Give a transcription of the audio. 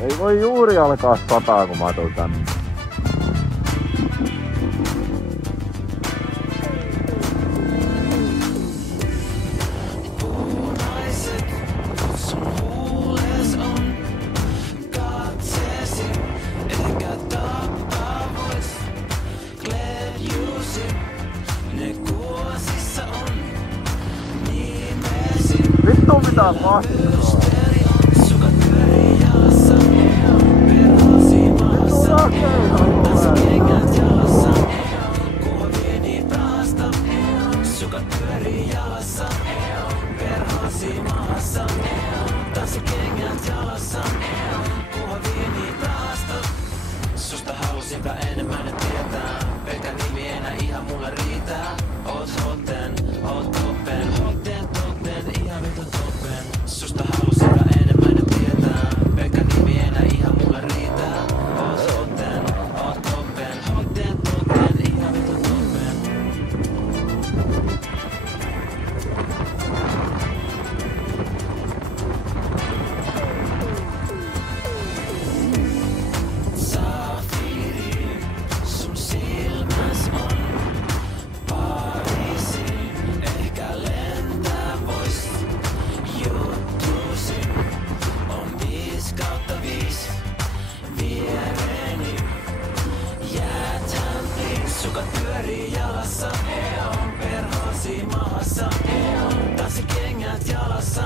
Ei voi juuri alkaa sataa, kun mä tulen tänne. Vittu mitä paskaa! Susta halusinpä enemmän nyt tietää. Pelkä nimi enää ihan mulle riitää. Oot hotten, oot toppen. Totten, ihan vitun toppen. Susta halusinpä enemmän nyt tietää. Pelkä nimi enää ihan mulle riitää. Oot hotten, oot toppen. Totten, ihan vitun toppen. Sukat pyörii jalassa, perhosi maassa, tassikengät jalassa,